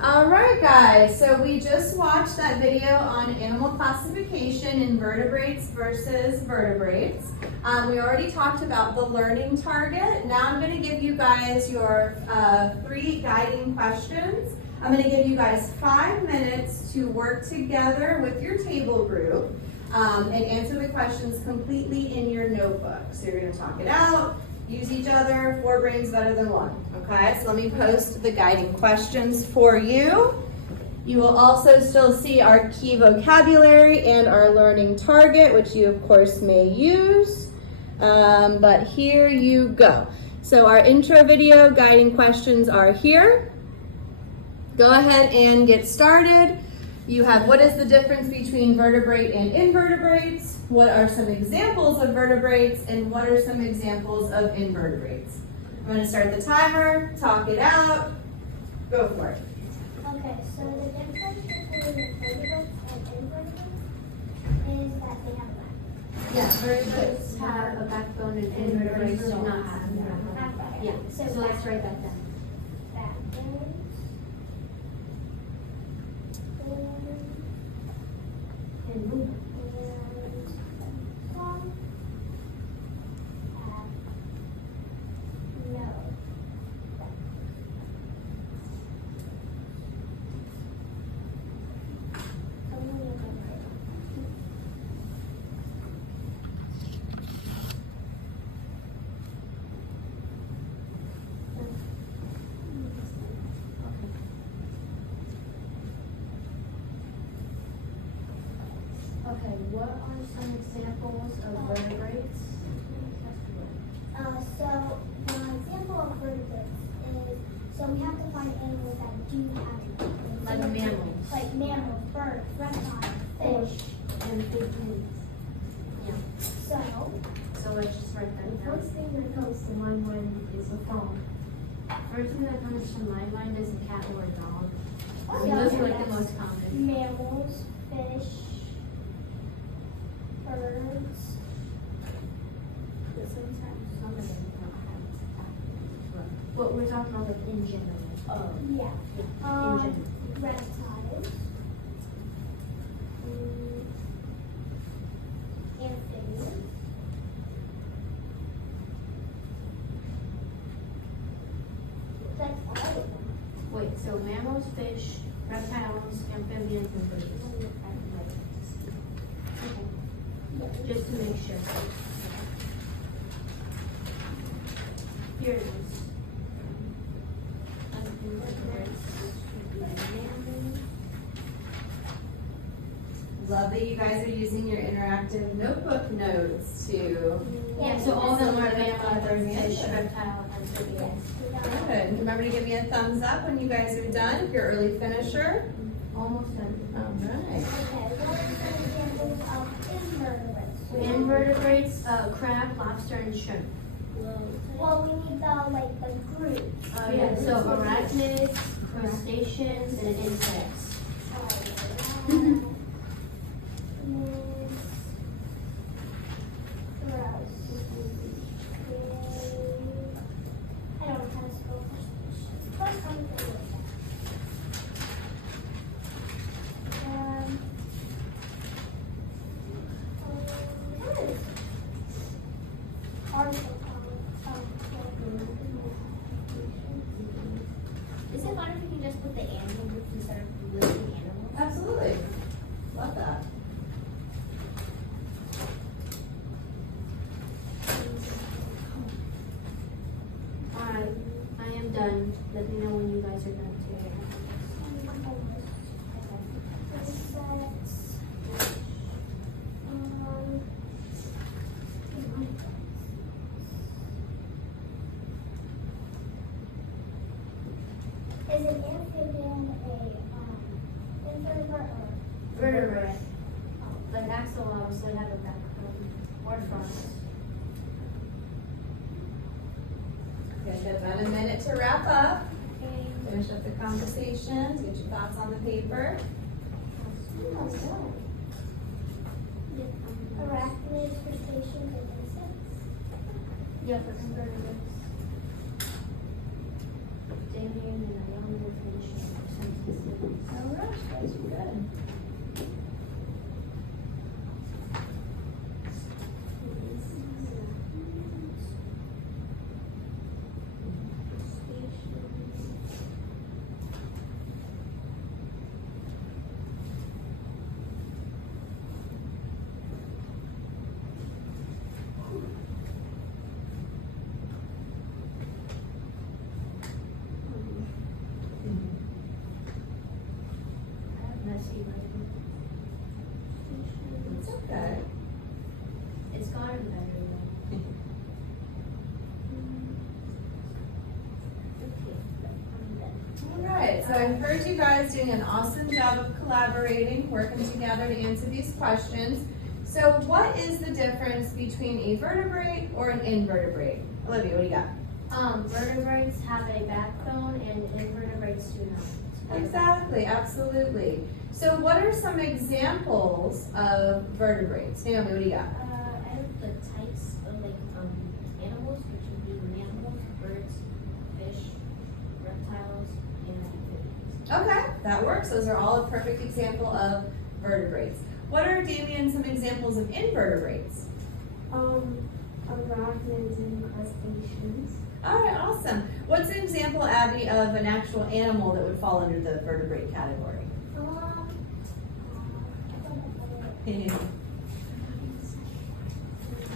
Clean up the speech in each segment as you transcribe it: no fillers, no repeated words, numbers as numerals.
All right, guys, so we just watched that video on animal classification, invertebrates versus vertebrates. We already talked about the learning target. Now I'm going to give you guys your 3 guiding questions. I'm going to give you guys 5 minutes to work together with your table group and answer the questions completely in your notebook. So you're going to talk it out. Use each other, 4 brains better than 1, okay? So let me post the guiding questions for you. You will also still see our key vocabulary and our learning target, which you of course may use, but here you go. So our intro video guiding questions are here. Go ahead and get started. You have what is the difference between vertebrate and invertebrates? What are some examples of vertebrates and what are some examples of invertebrates? I'm going to start the timer, talk it out, go for it. Okay, so the difference between vertebrates and invertebrates is that they have a backbone. Yeah, vertebrates have a backbone and invertebrates do not have a backbone. Yeah, so let's write that down. Backbones And move. and some have no. Only a vertebrate. Okay, what are some examples of vertebrates? So the example of vertebrates is, so we have to find animals that do have backbones. Like mammals. Like mammals, birds, reptiles, fish. And big things. Yeah. So, So let's just write that The down. first thing that comes to my mind is a phone. First thing that comes to my mind is a cat or a dog. I So mean, those are like that's the most common. mammals, fish, birds. But sometimes some of them don't have backbones. But we're talking about like in general. Oh. Yeah. Yeah, in general. Reptiles. Amphibians. That's all of them. Wait, so mammals, fish, reptiles, amphibians, and birds. Okay. Just to make sure. Here it is. Love that you guys are using your interactive notebook notes to. Yeah, so all of them are mammal, birds, fish, reptile, amphibians. Good. Remember to give me a thumbs up when you guys are done if you're early finisher. Almost done. All right. Okay, what are some examples of invertebrates? Invertebrates, crab, lobster, and shrimp. Well, we need the group. Yeah, so arachnids, crustaceans, and insects. I don't know how to spell crustaceans. Is it fun if you can just put the animal groups instead of listing animals? Absolutely. Love that. Alright, I am done. Let me know when you guys are done too. Is an amphibian a invertebrate or? Vertebrate. Like axolotls would have a backbone. Or frogs. Okay, got about a minute to wrap up. Okay. Finish up the conversations, get your thoughts on the paper. Arachnids, crustaceans, and insects. Yeah, for invertebrates. Damien and That's good. Messy writing. It's okay. It's gotten better though. All right, so I've heard you guys doing an awesome job of collaborating, working together to answer these questions. So what is the difference between a vertebrate or an invertebrate? Olivia, what do you got? Vertebrates have a backbone and invertebrates do not. Exactly, absolutely. So what are some examples of vertebrates? Naomi, what do you got? I have the types of animals, which would be mammals, birds, fish, reptiles, and amphibians. Okay, that works. Those are all a perfect example of vertebrates. What are, Damien, some examples of invertebrates? Arachnids and crustaceans. All right, awesome. What's an example, Abby, of an actual animal that would fall under the vertebrate category?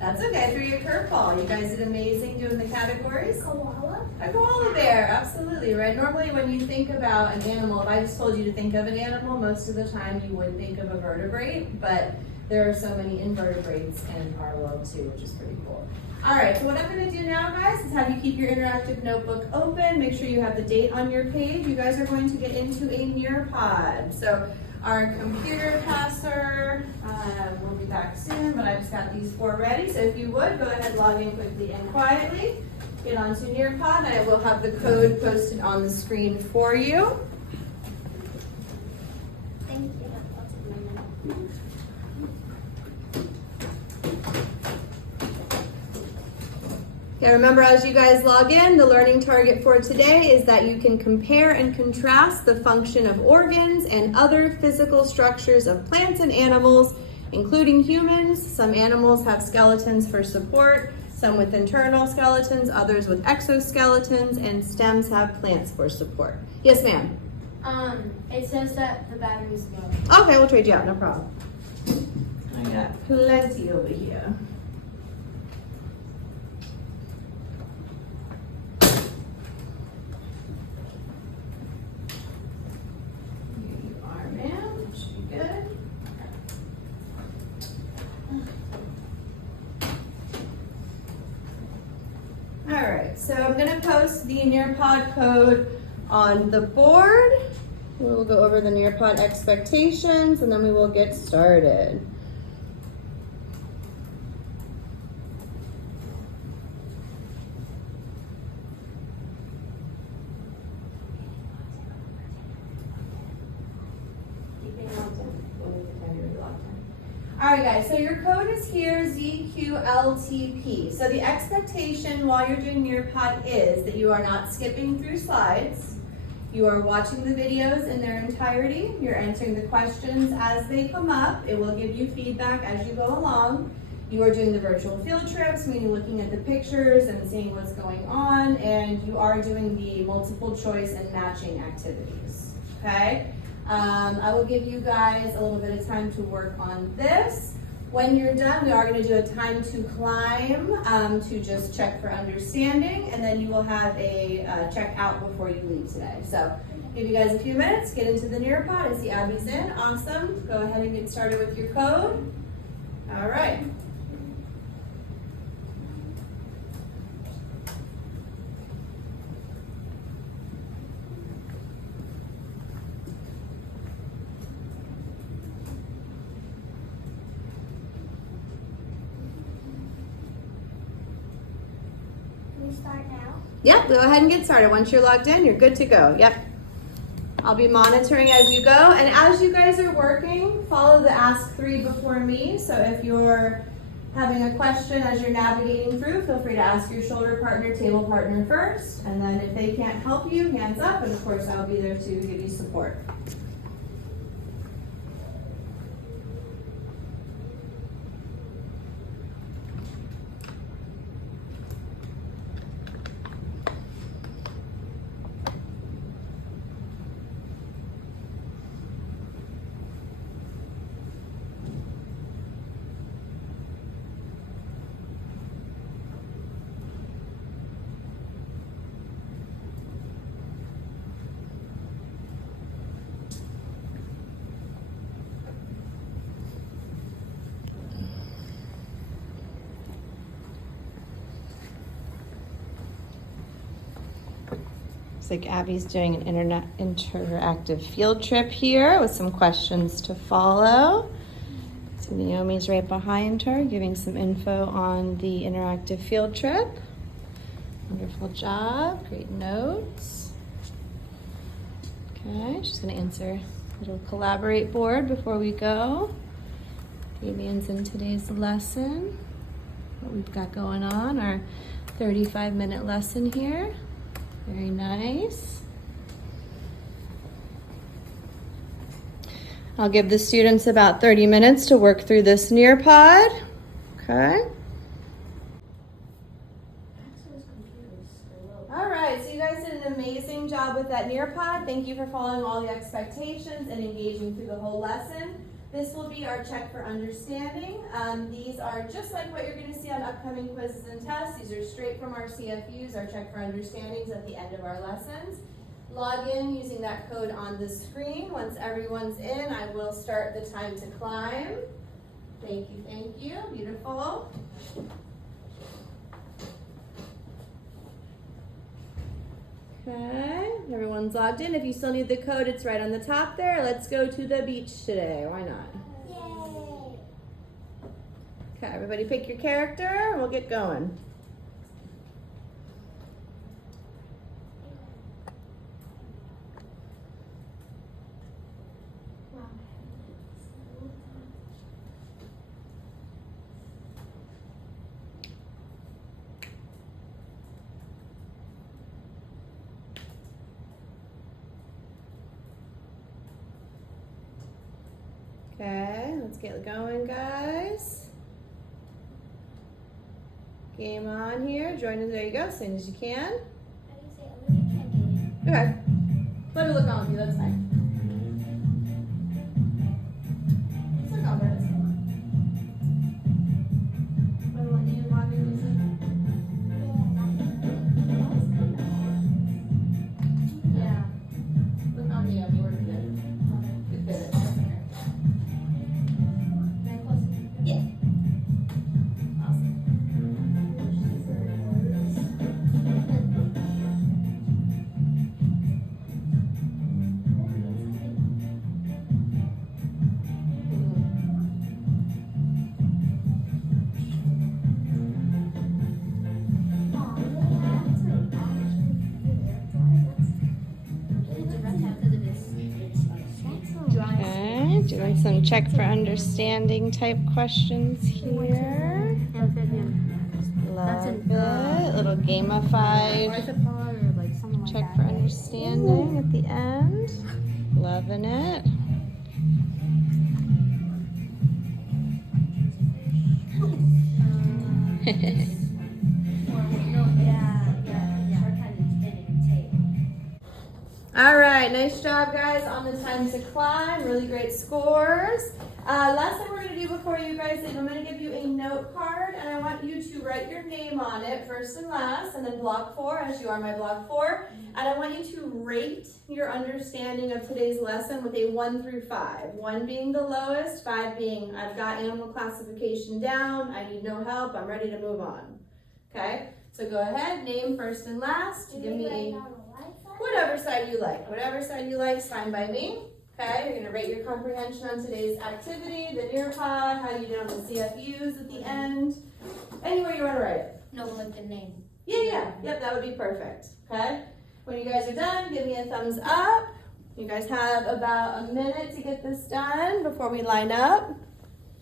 That's okay, threw you a curveball. You guys did amazing doing the categories. Koala. A koala bear, absolutely, right? Normally when you think about an animal, if I just told you to think of an animal, most of the time you would think of a vertebrate, but there are so many invertebrates in our world too, which is pretty cool. All right, so what I'm gonna do now, guys, is have you keep your interactive notebook open. Make sure you have the date on your page. You guys are going to get into a Nearpod. So our computer passer will be back soon, but I just got these 4 ready. So if you would, go ahead, log in quickly and quietly. Get onto Nearpod, and I will have the code posted on the screen for you. Thank you. I'll take my note. Okay, remember as you guys log in, the learning target for today is that you can compare and contrast the function of organs and other physical structures of plants and animals, including humans. Some animals have skeletons for support, some with internal skeletons, others with exoskeletons, and stems have plants for support. Yes, ma'am? It says that the battery's low. Okay, we'll trade you out, no problem. I got plenty over here. Here you are, ma'am. Should be good. All right, so I'm gonna post the Nearpod code on the board. We will go over the Nearpod expectations and then we will get started. All right, guys, so your code is here, ZQLTP. So the expectation while you're doing Nearpod is that you are not skipping through slides. You are watching the videos in their entirety. You're answering the questions as they come up. It will give you feedback as you go along. You are doing the virtual field trips, meaning looking at the pictures and seeing what's going on, and you are doing the multiple choice and matching activities, okay? I will give you guys a little bit of time to work on this. When you're done, we are going to do a time to climb to just check for understanding, and then you will have a check out before you leave today. So give you guys a few minutes, get into the Nearpod. I see Abby's in. Awesome. Go ahead and get started with your code. All right. Can we start now? Yep, go ahead and get started. Once you're logged in, you're good to go. Yep. I'll be monitoring as you go. And as you guys are working, follow the ask 3 before me. So if you're having a question as you're navigating through, feel free to ask your shoulder partner, table partner first. And then if they can't help you, hands up. And of course, I'll be there to give you support. Looks like Abby's doing an interactive field trip here with some questions to follow. So Naomi's right behind her, giving some info on the interactive field trip. Wonderful job, great notes. Okay, she's gonna answer a little collaborate board before we go. Damien's in today's lesson. What we've got going on, our 35-minute lesson here. Very nice. I'll give the students about 30 minutes to work through this Nearpod. Okay. All right, so you guys did an amazing job with that Nearpod. Thank you for following all the expectations and engaging through the whole lesson. This will be our check for understanding. These are just like what you're going to see on upcoming quizzes and tests. These are straight from our CFUs, our check for understandings at the end of our lessons. Log in using that code on the screen. Once everyone's in, I will start the time to climb. Thank you, beautiful. Okay, everyone's logged in. If you still need the code, it's right on the top there. Let's go to the beach today. Why not? Yay! Okay, everybody pick your character and we'll get going. Okay, let's get going, guys. Game on here. Join us. There you go. As soon as you can. How do you say Olivia can't do it? Okay. Let me look on with you. That's fine. Let's look on where it's going. What do you want to use it? Yeah. Look on the other word. Good fit. Yeah. Awesome. Okay, doing some check for understanding type questions here. Love it. Little gamified check for understanding at the end. Loving it. All right, nice job, guys, on the time to climb. Really great scores. Last thing we're going to do before you guys leave, I'm going to give you a note card, and I want you to write your name on it, first and last, and then block 4, as you are my block 4. And I want you to rate your understanding of today's lesson with a 1 through 5. 1 being the lowest, 5 being I've got animal classification down, I need no help, I'm ready to move on. Okay, so go ahead, name first and last. Give me a whatever side you like. Whatever side you like is fine by me. Okay, you're gonna rate your comprehension on today's activity, the Nearpod, how you did on the CFUs at the end. Anywhere you wanna write it. No, like the name. Yep, that would be perfect. Okay, when you guys are done, give me a thumbs up. You guys have about a minute to get this done before we line up.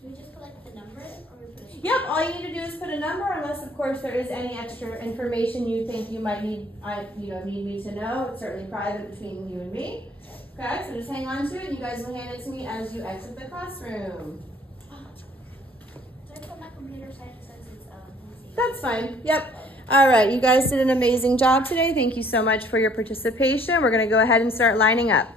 Do we just put like the number or we put Yep, all you need to do is put a number, unless of course there is any extra information you think you might need, need me to know. It's certainly private between you and me. Okay, so just hang on to it, and you guys will hand it to me as you exit the classroom. Should I put my computer side since it's easy? That's fine, yep. All right, you guys did an amazing job today. Thank you so much for your participation. We're gonna go ahead and start lining up.